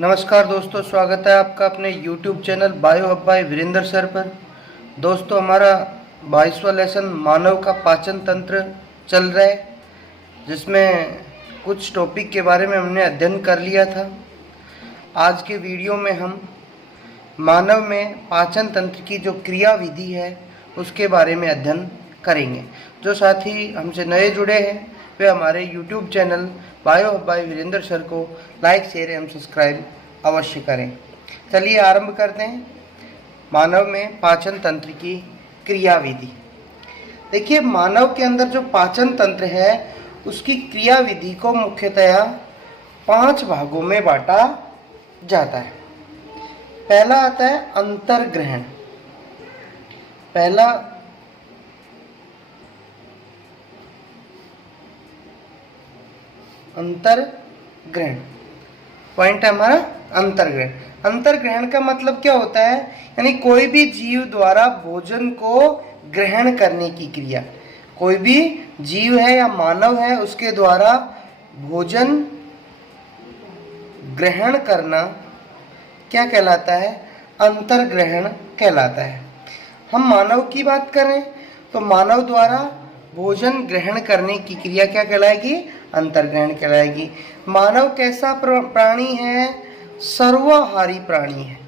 नमस्कार दोस्तों, स्वागत है आपका अपने YouTube channel bio hub by Virendra sir पर। दोस्तों, हमारा 22वां लेसन मानव का पाचन तंत्र चल रहा है, जिसमें कुछ टॉपिक के बारे में हमने अध्ययन कर लिया था। आज के वीडियो में हम मानव में पाचन तंत्र की जो क्रिया विधि है उसके बारे में अध्ययन करेंगे। जो साथी हमसे नए जुड़े हैं वे हमारे YouTube channel bio hub by Virendra sir को लाइक, शेयर एवं सब्सक्राइब अवश्य करें। चलिए आरंभ करते हैं मानव में पाचन तंत्र की क्रिया विधि। देखिए, मानव के अंदर जो पाचन तंत्र है उसकी क्रिया विधि को मुख्यतया 5 भागों में बांटा जाता है। पहला आता है अंतर्ग्रहण। पहला अंतर्ग्रहण पॉइंट है हमारा अंतर्ग्रहण। अंतर्ग्रहण का मतलब क्या होता है? यानी कोई भी जीव द्वारा भोजन को ग्रहण करने की क्रिया। कोई भी जीव है या मानव है उसके द्वारा भोजन ग्रहण करना क्या कहलाता है? अंतर्ग्रहण कहलाता है। हम मानव की बात करें तो मानव द्वारा भोजन ग्रहण करने की क्रिया क्या कहलाएगी? अंतर्ग्रहण कहलाएगी। मानव कैसा प्राणी है? सर्वाहारी प्राणी है।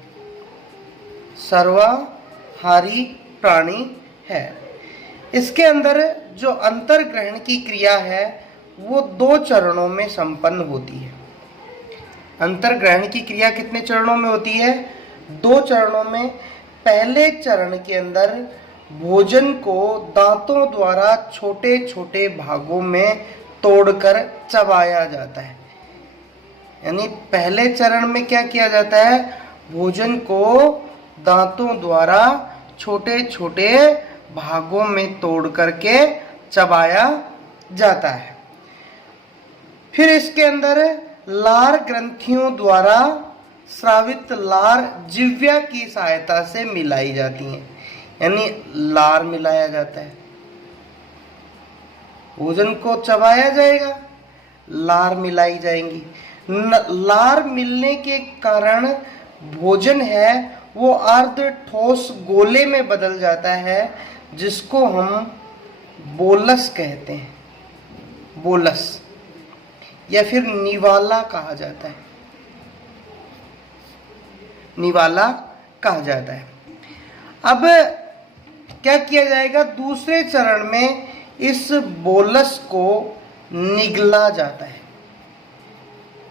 सर्वाहारी प्राणी है। इसके अंदर जो अंतर्ग्रहण की क्रिया है वो 2 चरणों में संपन्न होती है। अंतर्ग्रहण की क्रिया कितने चरणों में होती है? 2 चरणों में। पहले चरण के अंदर भोजन को दांतों द्वारा छोटे छोटे भागों में तोड़कर चबाया जाता है। यानी पहले चरण में क्या किया जाता है? भोजन को दांतों द्वारा छोटे छोटे भागों में तोड़ करके चबाया जाता है। फिर इसके अंदर लार ग्रंथियों द्वारा स्रावित लार जिह्वा की सहायता से मिलाई जाती है। यानी लार मिलाया जाता है। भोजन को चबाया जाएगा, लार मिलाई जाएंगी। लार मिलने के कारण भोजन है वो अर्ध ठोस गोले में बदल जाता है, जिसको हम बोलस कहते हैं। बोलस या फिर निवाला कहा जाता है। निवाला कहा जाता है। अब क्या किया जाएगा? दूसरे चरण में इस बोलस को निगला जाता है।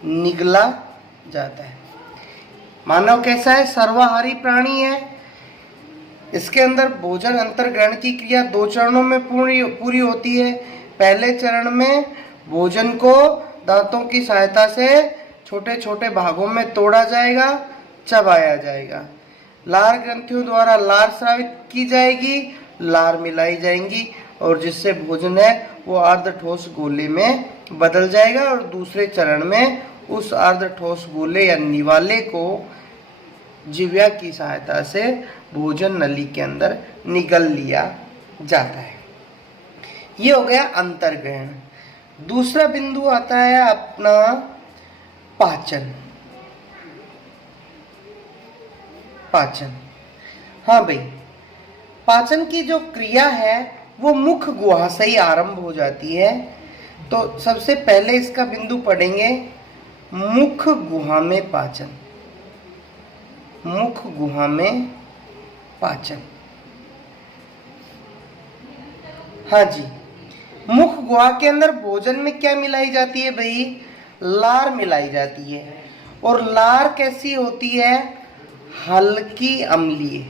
निगला जाता है। मानव कैसा है? सर्वाहारी प्राणी है। इसके अंदर भोजन अंतर्ग्रहण की क्रिया 2 चरणों में पूरी होती है। पहले चरण में भोजन को दांतों की सहायता से छोटे छोटे भागों में तोड़ा जाएगा, चबाया जाएगा। लार ग्रंथियों द्वारा लार स्रावित की जाएगी, लार मिलाई जाएंगी और जिससे भोजन है वो अर्ध ठोस गोले में बदल जाएगा। और दूसरे चरण में उस अर्ध ठोस गोले या निवाले को जिह्वा की सहायता से भोजन नली के अंदर निगल लिया जाता है। ये हो गया अंतर्ग्रहण। दूसरा बिंदु आता है अपना पाचन। पाचन, हाँ भाई, पाचन की जो क्रिया है वो मुख गुहा से ही आरंभ हो जाती है। तो सबसे पहले इसका बिंदु पढ़ेंगे मुख गुहा में पाचन। मुख गुहा में पाचन, हाँ जी। मुख गुहा के अंदर भोजन में क्या मिलाई जाती है भाई? लार मिलाई जाती है। और लार कैसी होती है? हल्की अम्लीय।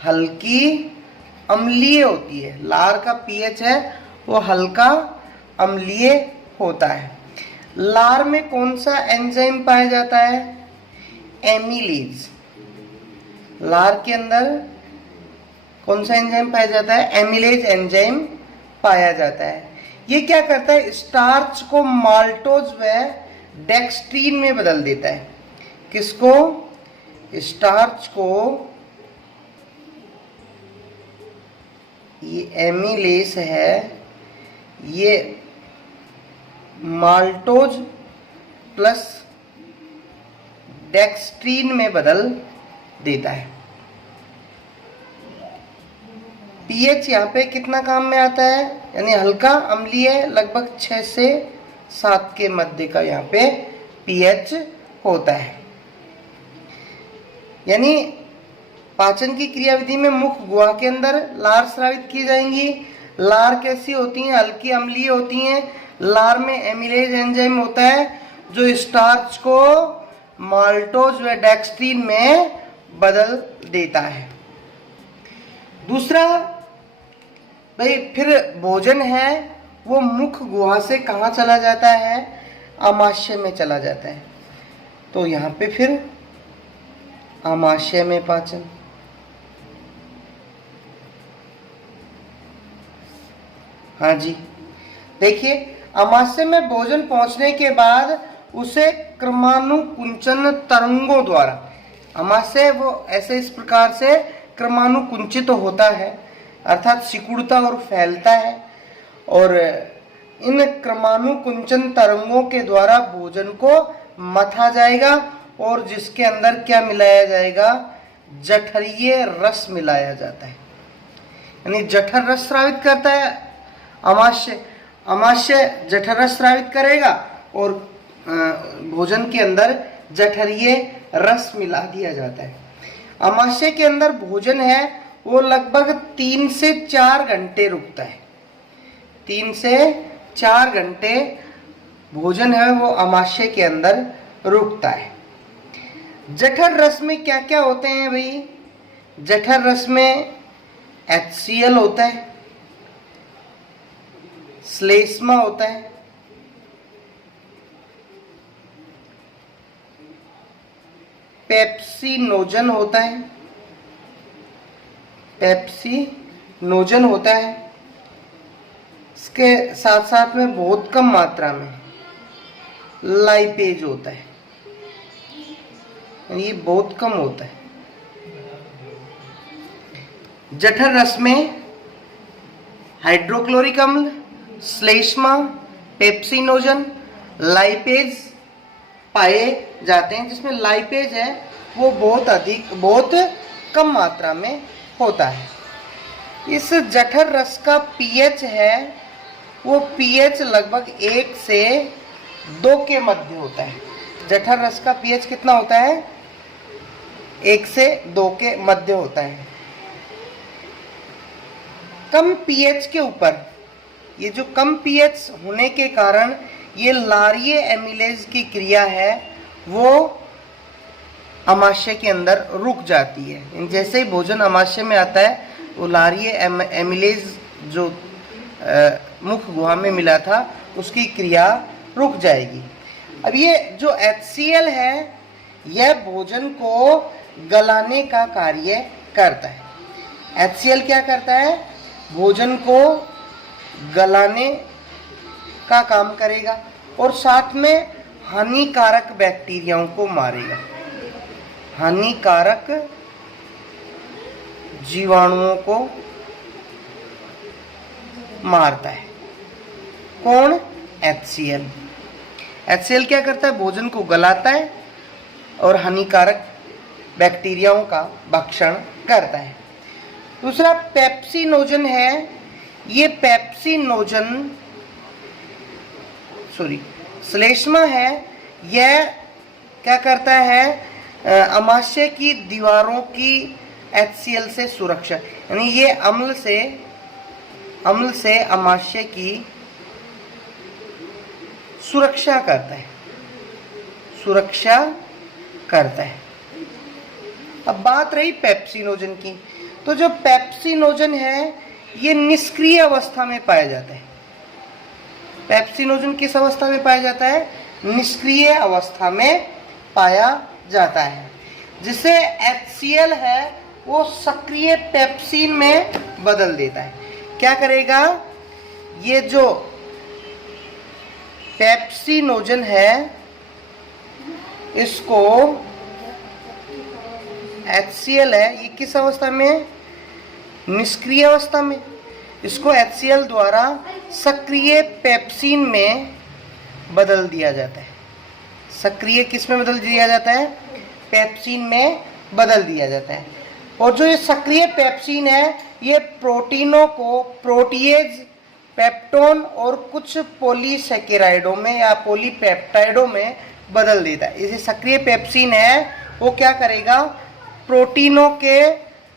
हल्की अम्लीय होती है। लार का पीएच है वो हल्का अम्लीय होता है। लार में कौन सा एंजाइम पाया जाता है? एमिलेज। लार के अंदर कौन सा एंजाइम पाया जाता है? एमिलेज एंजाइम पाया जाता है। ये क्या करता है? स्टार्च को माल्टोज व डेक्स्ट्रीन में बदल देता है। किसको? स्टार्च को, ये एमिलेज है, ये माल्टोज प्लस डेक्स्ट्रीन में बदल देता है। पीएच यहाँ पे कितना काम में आता है, यानी हल्का अम्लीय लगभग 6 से 7 के मध्य का यहाँ पे पीएच होता है। यानी पाचन की क्रियाविधि में मुख गुहा के अंदर लार स्रावित की जाएंगी। लार कैसी होती हैं, हल्की अम्लीय होती हैं। लार में एमिलेज एंजाइम होता है जो स्टार्च को माल्टोज व डेक्स्ट्रीन में बदल देता है। दूसरा भाई फिर भोजन है वो मुख गुहा से कहाँ चला जाता है, आमाशय में चला जाता है। तो यहाँ पे फिर आमाशय में पाचन। हाँ जी, देखिए आमाशय में भोजन पहुंचने के बाद उसे क्रमानुकुंचन तरंगों द्वारा, आमाशय वो ऐसे इस प्रकार से क्रमानुकुंचित तो होता है, अर्थात सिकुड़ता और फैलता है, और इन क्रमानुकुंचन तरंगों के द्वारा भोजन को मथा जाएगा और जिसके अंदर क्या मिलाया जाएगा, जठरीय रस मिलाया जाता है। यानी जठर रस स्रावित करता है आमाशय, आमाशय जठर रस स्रावित करेगा और भोजन के अंदर जठरीय रस मिला दिया जाता है। आमाशय के अंदर भोजन है वो लगभग 3 से 4 घंटे रुकता है। 3 से 4 घंटे भोजन है वो आमाशय के अंदर रुकता है। जठर रस में क्या क्या होते हैं भाई, जठर रस में HCl होता है, श्लेष्मा होता है, पेप्सिनोजन होता है, पेप्सिनोजन होता है। इसके साथ साथ में बहुत कम मात्रा में लाइपेज होता है, ये बहुत कम होता है। जठर रस में हाइड्रोक्लोरिक अम्ल, श्लेष्मा, पेप्सिनोजन, लाइपेज पाए जाते हैं, जिसमें लाइपेज है वो बहुत कम मात्रा में होता है। इस जठर रस का पीएच है वो पीएच लगभग 1 से 2 के मध्य होता है। जठर रस का पीएच कितना होता है, 1 से 2 के मध्य होता है। कम पीएच के ऊपर, ये जो कम पीएच होने के कारण ये लारीय एमिलेज की क्रिया है वो आमाशय के अंदर रुक जाती है। जैसे ही भोजन आमाशय में आता है वो लारीय एमिलेज जो मुख गुहा में मिला था उसकी क्रिया रुक जाएगी। अब ये जो HCl है यह भोजन को गलाने का कार्य करता है। HCl क्या करता है, भोजन को गलाने का काम करेगा और साथ में हानिकारक बैक्टीरियाओं को मारेगा, हानिकारक जीवाणुओं को मारता है। कौन, HCl। HCl क्या करता है, भोजन को गलाता है और हानिकारक बैक्टीरियाओं का भक्षण करता है। दूसरा पेप्सिनोजन है, ये पेप्सिनोजन श्लेष्मा है, यह क्या करता है, आमाशय की दीवारों की HCl से सुरक्षा, यानी ये अम्ल से आमाशय की सुरक्षा करता है। अब बात रही पेप्सिनोजन की, तो जो पेप्सिनोजन है ये निष्क्रिय अवस्था में पाया जाता है। पेप्सिनोजन किस अवस्था में पाया जाता है, निष्क्रिय अवस्था में पाया जाता है, जिसे HCl है वो सक्रिय पेप्सिन में बदल देता है। क्या करेगा, ये जो पेप्सिनोजन है इसको, HCl है ये किस अवस्था में, निष्क्रिय अवस्था में, इसको HCl द्वारा सक्रिय पेप्सिन में बदल दिया जाता है। सक्रिय किस में बदल दिया जाता है, पेप्सिन में बदल दिया जाता है। और जो ये सक्रिय पेप्सिन है ये प्रोटीनों को प्रोटीएज, पेप्टोन और कुछ पॉलीसेकेराइडों में या पॉलीपेप्टाइडों में बदल देता है। इसे सक्रिय पेप्सिन है वो क्या करेगा, प्रोटीनों के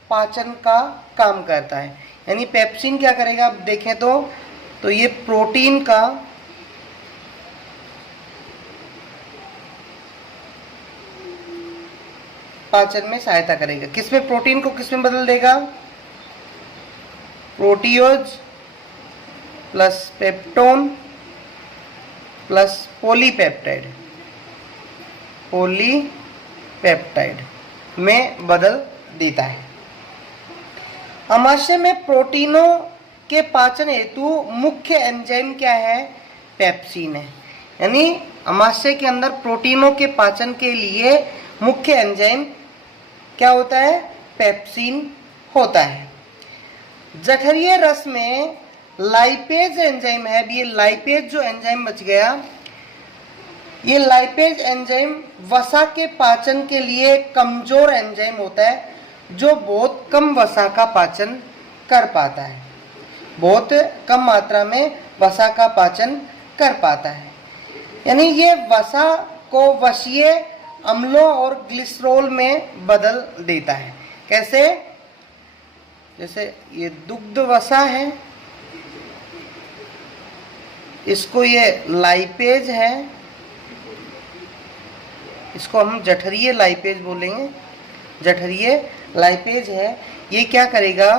पाचन का काम करता है। यानी पेप्सिन क्या करेगा, आप देखें तो ये प्रोटीन का पाचन में सहायता करेगा। किसमें, प्रोटीन को किसमें बदल देगा, प्रोटीओज प्लस पेप्टोन प्लस पॉलीपेप्टाइड में बदल देता है। आमाशय में प्रोटीनों के पाचन हेतु मुख्य एंजाइम क्या है, पेप्सिन है। यानी आमाशय के अंदर प्रोटीनों के पाचन के लिए मुख्य एंजाइम क्या होता है, पेप्सिन होता है। जठरीय रस में लाइपेज एंजाइम है। अभी ये लाइपेज जो एंजाइम बच गया, ये लाइपेज एंजाइम वसा के पाचन के लिए कमजोर एंजाइम होता है जो बहुत कम वसा का पाचन कर पाता है, बहुत कम मात्रा में वसा का पाचन कर पाता है। यानी ये वसा को वसीय अम्लों और ग्लिसरॉल में बदल देता है। कैसे, जैसे ये दुग्ध वसा है, इसको ये लाइपेज है, इसको हम जठरीय लाइपेज बोलेंगे, जठरीय लाइपेज है। ये क्या करेगा,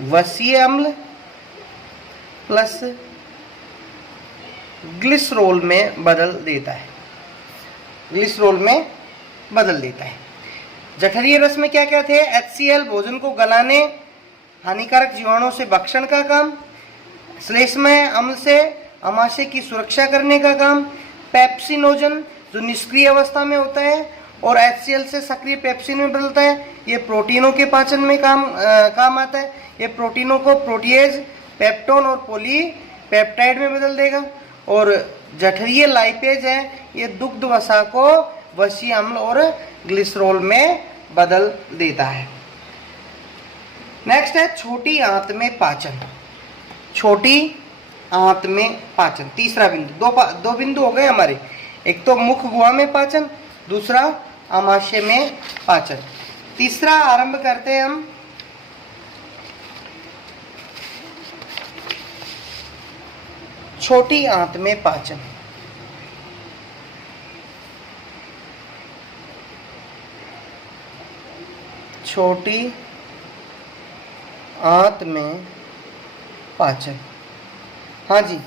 वसीय अम्ल प्लस ग्लिसरॉल में बदल देता है, ग्लिसरॉल में बदल देता है। जठरीय रस में क्या क्या थे, HCl भोजन को गलाने, हानिकारक जीवाणुओं से भक्षण का काम, श्लेष्मय अम्ल से आमाशय की सुरक्षा करने का काम, पेप्सिनोजन जो निष्क्रिय अवस्था में होता है और HCl से सक्रिय पेप्सिन में बदलता है, ये प्रोटीनों के पाचन में काम आता है। ये प्रोटीनों को प्रोटीएज, पेप्टोन और पॉलीपेप्टाइड में बदल देगा। और जठरीय लाइपेज है, ये दुग्ध वसा को वसीय अम्ल और ग्लिसरॉल में बदल देता है। नेक्स्ट है छोटी आंत में पाचन। छोटी आंत में पाचन, तीसरा बिंदु। दो बिंदु हो गए हमारे, एक तो मुख गुहा में पाचन, दूसरा आमाशय में पाचन। तीसरा आरंभ करते हैं हम। छोटी आंत में पाचन। छोटी आंत में पाचन, हाँ जी,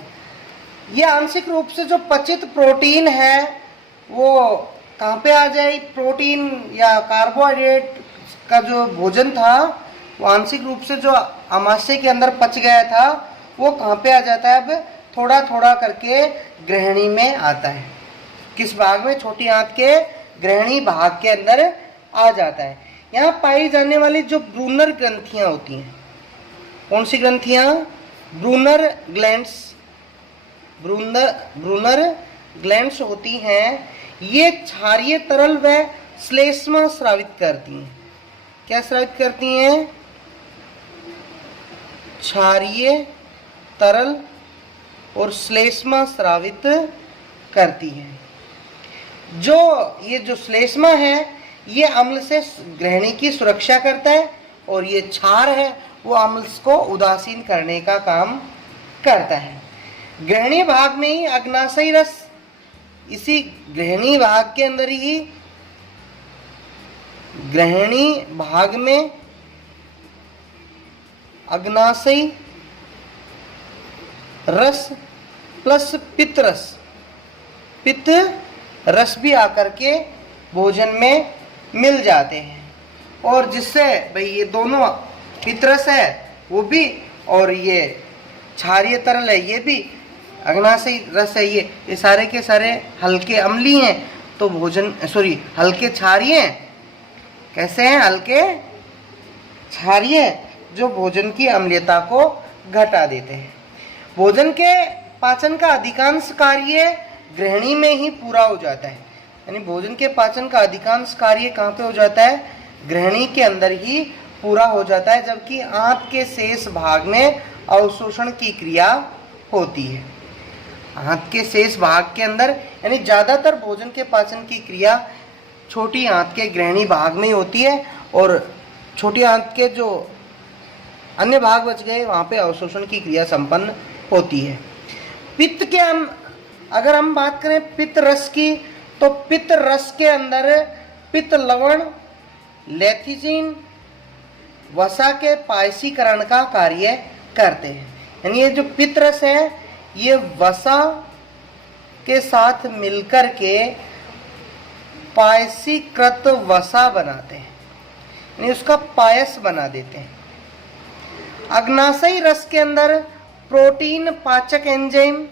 ये आंशिक रूप से जो पचित प्रोटीन है वो कहाँ पे आ जाए, प्रोटीन या कार्बोहाइड्रेट का जो भोजन था वो आंशिक रूप से जो आमाशय के अंदर पच गया था वो कहाँ पे आ जाता है, अब थोड़ा थोड़ा करके ग्रहणी में आता है। किस भाग में, छोटी आंत के ग्रहणी भाग के अंदर आ जाता है। यहाँ पाई जाने वाली जो ब्रूनर ग्रंथियां होती हैं, कौन सी ग्रंथियां, ब्रूनर ग्लैंड्स, ब्रूनर ग्लैंड्स होती हैं, ये क्षारीय तरल व श्लेष्मा स्रावित करती हैं। क्या स्रावित करती हैं, क्षारीय तरल और श्लेष्मा स्रावित करती हैं। ये जो श्लेष्मा है ये अम्ल से ग्रहणी की सुरक्षा करता है और ये क्षार है वो अम्ल को उदासीन करने का काम करता है। ग्रहणी भाग में ही अग्नाशयी रस, इसी ग्रहणी भाग के अंदर ही, ग्रहणी भाग में अग्नाशयी रस प्लस पित्त रस भी आकर के भोजन में मिल जाते हैं और जिससे भाई ये दोनों पित्त रस है वो भी और ये क्षारीय तरल है ये भी, अग्नाशयी रस है ये सारे के सारे हल्के अम्लीय हैं तो भोजन हल्के क्षारीय हैं। कैसे हैं, हल्के क्षारीय जो भोजन की अम्लीयता को घटा देते हैं। भोजन के पाचन का अधिकांश कार्य ग्रहणी में ही पूरा हो जाता है। यानी भोजन के पाचन का अधिकांश कार्य कहाँ पे हो जाता है? ग्रहणी के अंदर ही पूरा हो जाता है, जबकि आंत के शेष भाग में अवशोषण की क्रिया होती है। आंत के शेष भाग के अंदर यानी ज्यादातर भोजन के पाचन की क्रिया छोटी आंत के ग्रहणी भाग में होती है, और छोटी आंत के जो अन्य भाग बच गए वहां पे अवशोषण की क्रिया संपन्न होती है। पित्त के अगर हम बात करें पित्त रस की, तो पित्त रस के अंदर पित्त लवण, लेथिजीन वसा के पायसीकरण का कार्य करते हैं। यानी ये जो पित्त रस है ये वसा के साथ मिलकर के पायसीकृत वसा बनाते हैं, यानी उसका पायस बना देते हैं। अग्नाशयी रस के अंदर प्रोटीन पाचक एंजाइम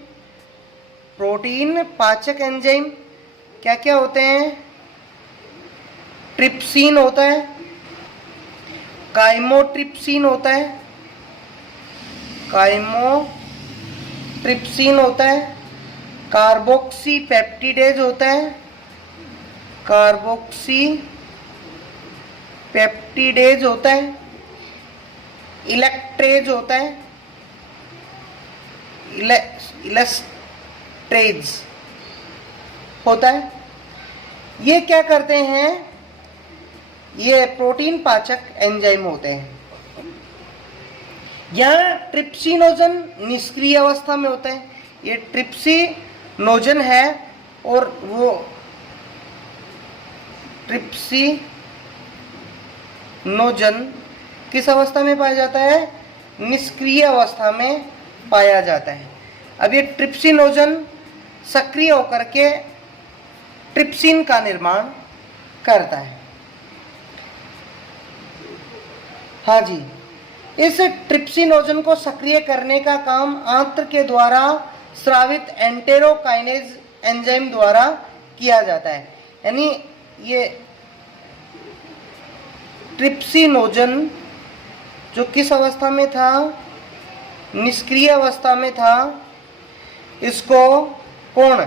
क्या क्या होते हैं? ट्रिप्सिन होता है, काइमोट्रिप्सिन होता है, कार्बोक्सी पेप्टिडेज होता है, इलेक्ट्रेज होता है, इलेस्ट्रेज होता है। ये क्या करते हैं? ये प्रोटीन पाचक एंजाइम होते हैं। यहाँ ट्रिप्सिनोजन निष्क्रिय अवस्था में होता है। ये ट्रिप्सिनोजन है और वो ट्रिप्सिनोजन किस अवस्था में पाया जाता है? निष्क्रिय अवस्था में पाया जाता है। अब ये ट्रिप्सिनोजन सक्रिय होकर के ट्रिप्सिन का निर्माण करता है। हाँ जी, इस ट्रिप्सिनोजन को सक्रिय करने का काम आंत्र के द्वारा स्रावित एंटेरोकाइनेज एंजाइम द्वारा किया जाता है। यानी ये ट्रिप्सिनोजन जो किस अवस्था में था? निष्क्रिय अवस्था में था। इसको कौन?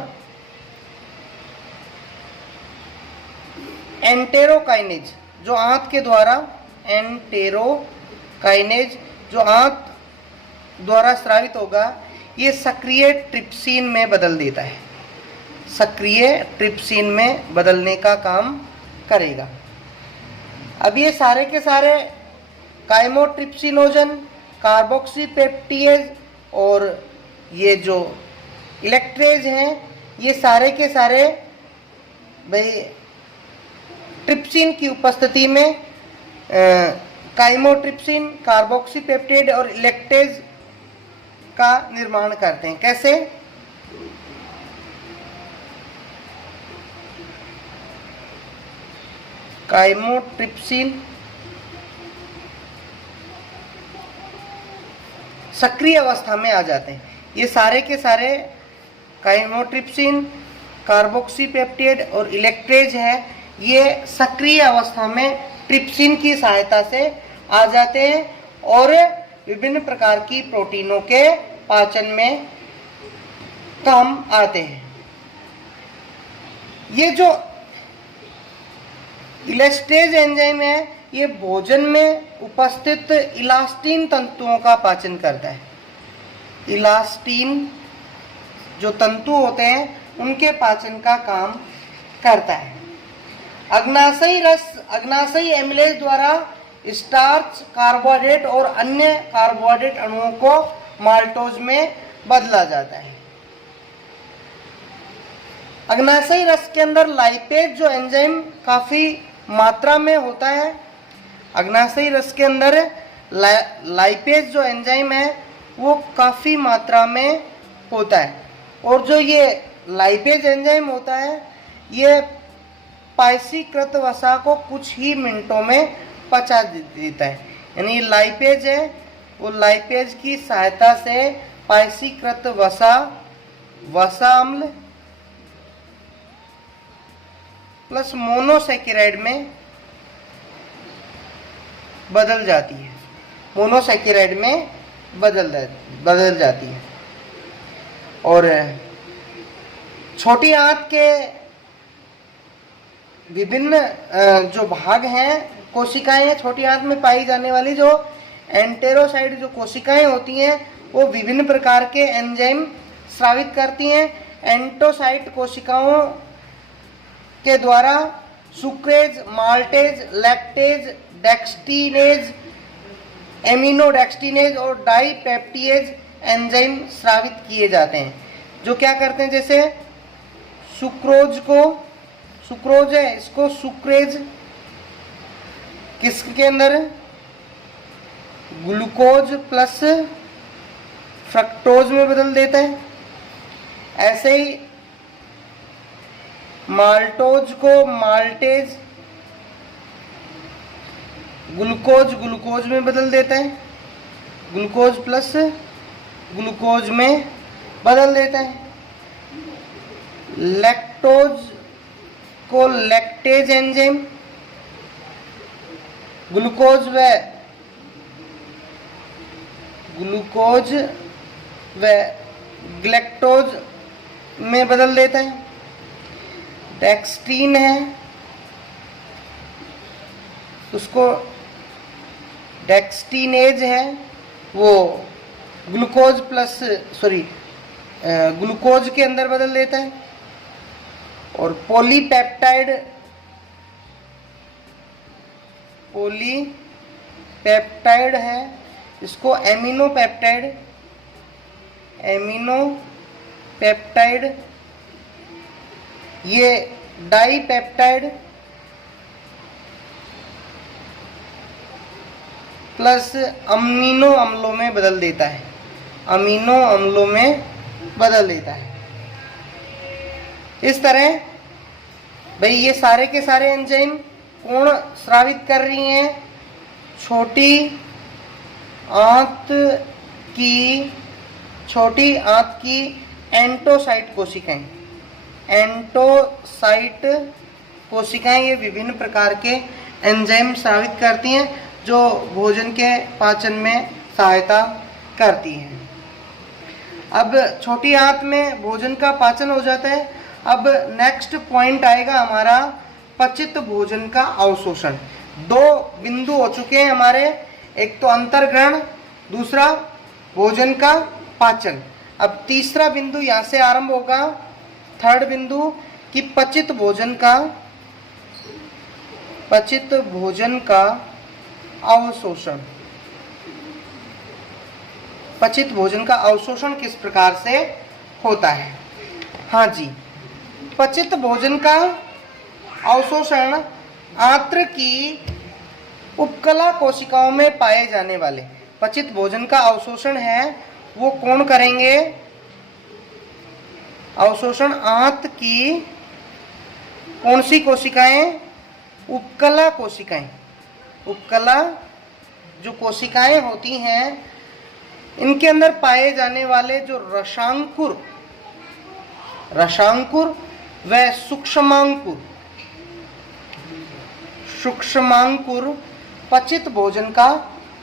एंटेरोकाइनेज जो आंत के द्वारा जो आंत द्वारा स्रावित होगा, ये सक्रिय ट्रिप्सिन में बदल देता है, सक्रिय ट्रिप्सिन में बदलने का काम करेगा। अब ये सारे के सारे काइमोट्रिप्सिनोजन, कार्बोक्सीपेप्टिडेज और ये जो इलेक्ट्रेज हैं, ये सारे के सारे भाई ट्रिप्सिन की उपस्थिति में काइमोट्रिप्सिन, कार्बोक्सीपेप्टिड और इलेक्ट्रेज का निर्माण करते हैं। कैसे? काइमोट्रिप्सिन सक्रिय अवस्था में आ जाते हैं। ये सारे के सारे काइमोट्रिप्सिन, कार्बोक्सीपेप्टिड और इलेक्ट्रेज है, ये सक्रिय अवस्था में ट्रिप्सिन की सहायता से आ जाते हैं और विभिन्न प्रकार की प्रोटीनों के पाचन में काम आते हैं। ये जो इलेस्ट्रेज एंजाइम है, ये भोजन में उपस्थित इलास्टिन तंतुओं का पाचन करता है। इलास्टिन जो तंतु होते हैं उनके पाचन का काम करता है। अग्नाशयी एमिलेज द्वारा स्टार्च, कार्बोहाइड्रेट और अन्य कार्बोहाइड्रेट अणुओं को माल्टोज में बदला जाता है। अग्नाशयी रस के अंदर लाइपेज जो एंजाइम काफी मात्रा में होता है। अग्नाशयी रस के अंदर लाइपेज जो एंजाइम है वो काफी मात्रा में होता है, और जो ये लाइपेज एंजाइम होता है ये पायसीकृत वसा को कुछ ही मिनटों में पचा देता है। यानी लाइपेज है, वो लाइपेज की सहायता से पायसीकृत वसा अम्ल प्लस मोनोसैकेराइड में बदल जाती है, मोनोसैकेराइड में बदल जाती है। और छोटी आंत के विभिन्न जो भाग हैं, कोशिकाएं हैं छोटी आंत में पाई जाने वाली, जो एंटेरोसाइट जो कोशिकाएं होती हैं वो विभिन्न प्रकार के एंजाइम स्रावित करती हैं। एंटोसाइट कोशिकाओं के द्वारा सुक्रेज, माल्टेज, लैक्टेज, डेक्सटीनेज, एमिनोडेक्सटीनेज और डाईपेप्टिएज एंजाइम स्रावित किए जाते हैं, जो क्या करते हैं, जैसे सुक्रोज है, इसको सुक्रेज किसके अंदर, ग्लूकोज प्लस फ्रक्टोज में बदल देता है। ऐसे ही माल्टोज को माल्टेज, ग्लूकोज में बदल देता है, ग्लूकोज प्लस ग्लूकोज में बदल देता है। लैक्टोज को लैक्टेज एंजाइम, ग्लूकोज व ग्लैक्टोज में बदल देता है। डेक्सट्रीन है, उसको डेक्सटीनेज है, वो ग्लूकोज के अंदर बदल देता है। और पॉलीपेप्टाइड है, इसको एमिनोपेप्टाइड, ये डाईपेप्टाइड प्लस अमीनो अम्लों में बदल देता है, इस तरह भाई ये सारे के सारे एंजाइम कौन स्रावित कर रही हैं, छोटी आंत की एंटोसाइट कोशिकाएं ये विभिन्न प्रकार के एंजाइम स्रावित करती हैं, जो भोजन के पाचन में सहायता करती हैं। अब छोटी आंत में भोजन का पाचन हो जाता है। अब नेक्स्ट पॉइंट आएगा हमारा पचित भोजन का अवशोषण। दो बिंदु हो चुके हैं हमारे, एक तो अंतर्ग्रहण, दूसरा भोजन का पाचन। अब तीसरा बिंदु यहाँ से आरंभ होगा, थर्ड बिंदु कि पचित भोजन का अवशोषण। पचित भोजन का अवशोषण किस प्रकार से होता है? हाँ जी, पचित भोजन का अवशोषण आंत्र की उपकला कोशिकाओं में पाए जाने वाले पचित भोजन का अवशोषण है, वो कौन करेंगे? अवशोषण आंत की कौन सी कोशिकाएं? उपकला कोशिकाएं। उपकला जो कोशिकाएं होती हैं, इनके अंदर पाए जाने वाले जो रसांकुर व सूक्ष्मांकुर पचित भोजन का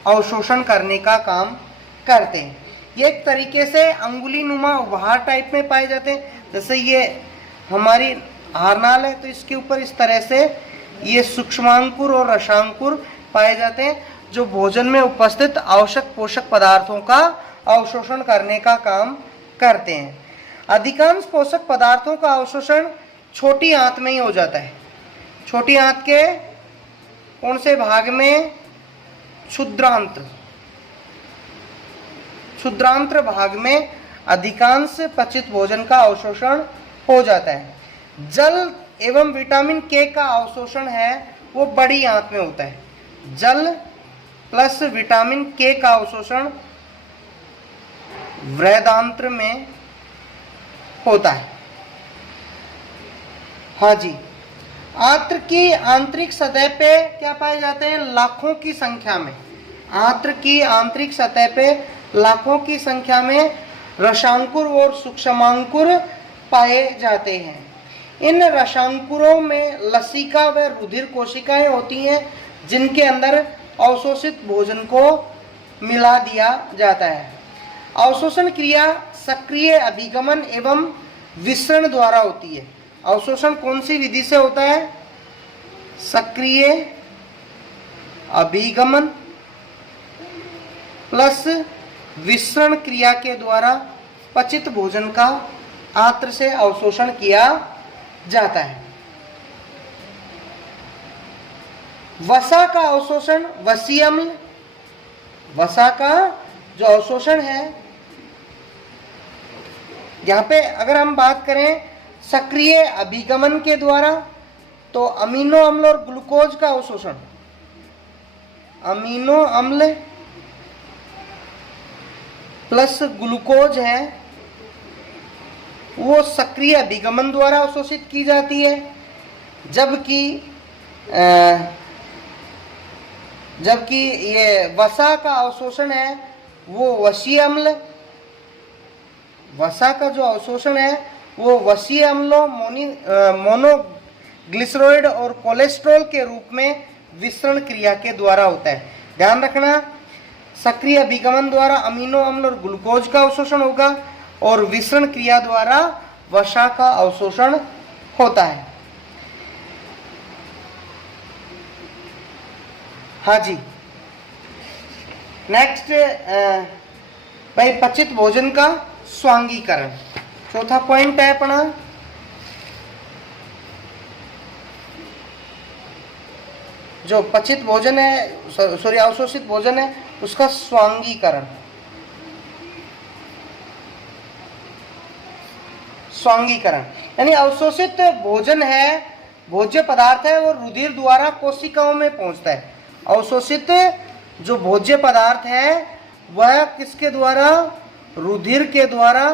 अवशोषण करने का काम करते हैं। ये एक तरीके से अंगुली नुमा उपहार टाइप में पाए जाते हैं। जैसे ये हमारी आहारनाल है, तो इसके ऊपर इस तरह से ये सूक्ष्मांकुर और रसांकुर पाए जाते हैं, जो भोजन में उपस्थित आवश्यक पोषक पदार्थों का अवशोषण करने का काम करते हैं। अधिकांश पोषक पदार्थों का अवशोषण छोटी आंत में ही हो जाता है। छोटी आंत के कौन से भाग में? क्षुद्रांत्र भाग में अधिकांश पचित भोजन का अवशोषण हो जाता है। जल एवं विटामिन के का अवशोषण है वो बड़ी आंत में होता है। जल प्लस विटामिन के का अवशोषण वृहदांत्र में होता है। हाँ जी, आंत्र की आंतरिक सतह पे क्या पाए जाते हैं? लाखों की संख्या में। आंत्र की आंतरिक सतह पे लाखों की संख्या में रसांकुर और सूक्ष्मांकुर पाए जाते हैं। इन रसांकुरों में लसिका व रुधिर कोशिकाएं होती हैं, जिनके अंदर अवशोषित भोजन को मिला दिया जाता है। अवशोषण क्रिया सक्रिय अभिगमन एवं विसरण द्वारा होती है। अवशोषण कौन सी विधि से होता है? सक्रिय अभिगमन प्लस विसरण क्रिया के द्वारा पचित भोजन का आंत्र से अवशोषण किया जाता है। वसा का अवशोषण, वसीय अम्ल, वसा का जो अवशोषण है, यहां पे अगर हम बात करें सक्रिय अभिगमन के द्वारा तो अमीनो अम्ल और ग्लूकोज का अवशोषण, अमीनो अम्ल प्लस ग्लूकोज है वो सक्रिय अभिगमन द्वारा अवशोषित की जाती है, जबकि ये वसा का अवशोषण है वो वसीय अम्ल, वसा का जो अवशोषण है वो वसीय अम्लों, मोनोग्लिसराइड और कोलेस्ट्रॉल के रूप में विसरण क्रिया के द्वारा होता है। ध्यान रखना, सक्रिय अभिगमन द्वारा अमीनो अम्ल और ग्लूकोज का अवशोषण होगा और विसरण क्रिया द्वारा वसा का अवशोषण होता है। हाँ जी, नेक्स्ट भाई पचित भोजन का स्वांगीकरण, चौथा पॉइंट है अपना जो पचित भोजन है, सॉरी अवशोषित भोजन है उसका स्वांगीकरण। स्वांगीकरण यानी अवशोषित भोजन है, भोज्य पदार्थ है वो रुधिर द्वारा कोशिकाओं में पहुंचता है। अवशोषित जो भोज्य पदार्थ है वह किसके द्वारा, रुधिर के द्वारा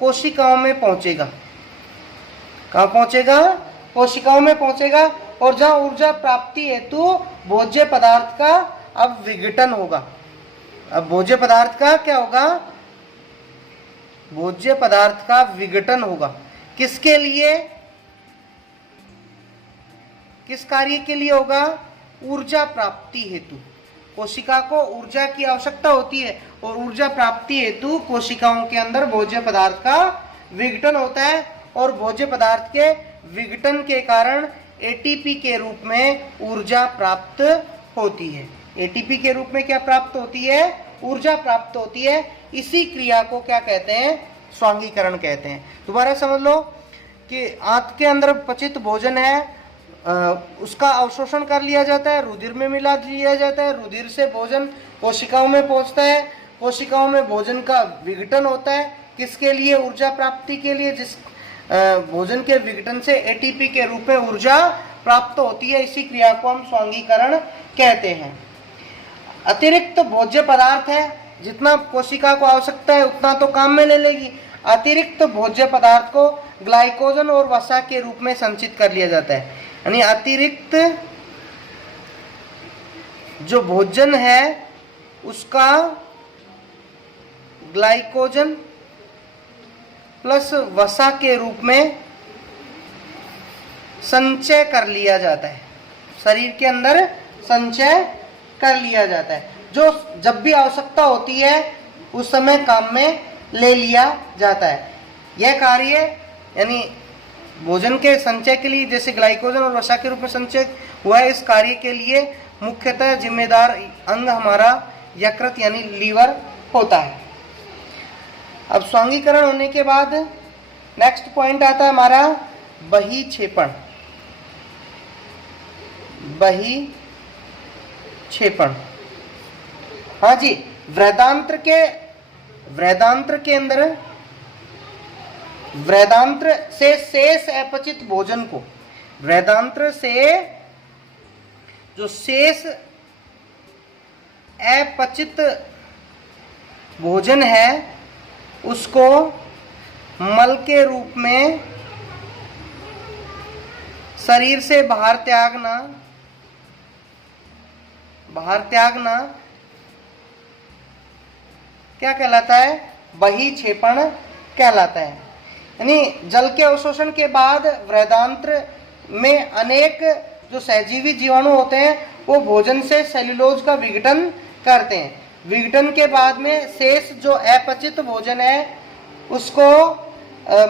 कोशिकाओं में पहुंचेगा। कहाँ पहुंचेगा, कोशिकाओं में पहुंचेगा और जहां ऊर्जा प्राप्ति हेतु भोज्य पदार्थ का अब विघटन होगा। अब भोज्य पदार्थ का क्या होगा, भोज्य पदार्थ का विघटन होगा। किसके लिए, किस कार्य के लिए होगा, ऊर्जा प्राप्ति हेतु। कोशिका को ऊर्जा की आवश्यकता होती है और ऊर्जा प्राप्ति हेतु कोशिकाओं के अंदर भोज्य पदार्थ का विघटन होता है और भोज्य पदार्थ के विघटन के कारण एटीपी के रूप में ऊर्जा प्राप्त होती है। एटीपी के रूप में क्या प्राप्त होती है, ऊर्जा प्राप्त होती है। इसी क्रिया को क्या कहते हैं, स्वांगीकरण कहते हैं। दोबारा समझ लो कि आंत के अंदर पचित भोजन है, उसका अवशोषण कर लिया जाता है, रुधिर में मिला लिया जाता है, रुधिर से भोजन कोशिकाओं में पहुंचता है, कोशिकाओं में भोजन का विघटन होता है। किसके लिए, ऊर्जा प्राप्ति के लिए। जिस भोजन के विघटन से एटीपी के रूप में ऊर्जा प्राप्त होती है, इसी क्रिया को हम स्वांगीकरण कहते हैं। अतिरिक्त भोज्य पदार्थ है, जितना कोशिका को आवश्यकता है उतना तो काम में ले लेगी। अतिरिक्त भोज्य पदार्थ को ग्लाइकोजन और वसा के रूप में संचित कर लिया जाता है। यानी अतिरिक्त जो भोजन है उसका ग्लाइकोजन प्लस वसा के रूप में संचय कर लिया जाता है, शरीर के अंदर संचय कर लिया जाता है, जो जब भी आवश्यकता होती है उस समय काम में ले लिया जाता है। यह कार्य यानी भोजन के संचय के लिए जैसे ग्लाइकोजन और वसा के रूप में संचय हुआ है, इस कार्य के लिए मुख्यतः जिम्मेदार अंग हमारा यकृत यानी लीवर होता है। अब स्वांगीकरण होने के बाद नेक्स्ट पॉइंट आता है हमारा बहिक्षेपण। बहिक्षेपण, हाँ जी, वृहदांत्र के अंदर वृहदांत्र से शेष अपचित भोजन को, वृहदांत्र से जो शेष अपचित भोजन है उसको मल के रूप में शरीर से बाहर त्यागना क्या कहलाता है, बहिक्षेपण कहलाता है। यानी जल के अवशोषण के बाद वृहदांत्र में अनेक जो सहजीवी जीवाणु होते हैं वो भोजन से सेल्यूलोज का विघटन करते हैं। विघटन के बाद में शेष जो अपचित भोजन है उसको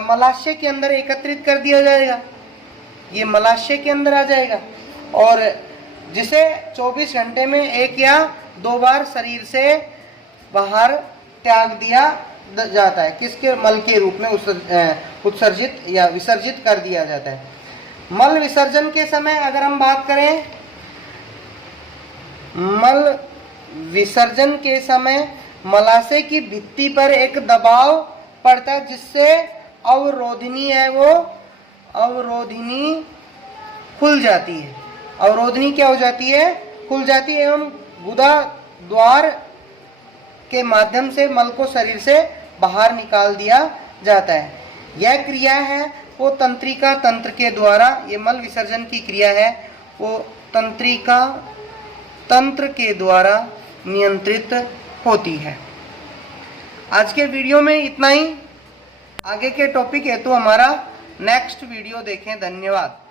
मलाशय के अंदर एकत्रित कर दिया जाएगा। ये मलाशय के अंदर आ जाएगा और जिसे 24 घंटे में 1 या 2 बार शरीर से बाहर त्याग दिया जाता है। किसके? मल के रूप में उत्सर्जित या विसर्जित कर दिया जाता है। मल विसर्जन के समय अगर हम बात करें, मल विसर्जन के समय मलाशय की भित्ति पर एक दबाव पड़ता है जिससे अवरोधिनी है वो अवरोधिनी खुल जाती है। अवरोधिनी क्या हो जाती है? खुल जाती है एवं गुदा द्वार के माध्यम से मल को शरीर से बाहर निकाल दिया जाता है। यह क्रिया है वो तंत्रिका तंत्र के द्वारा, ये मल विसर्जन की क्रिया है वो तंत्रिका तंत्र के द्वारा नियंत्रित होती है। आज के वीडियो में इतना ही। आगे के टॉपिक हेतु हमारा नेक्स्ट वीडियो देखें। धन्यवाद।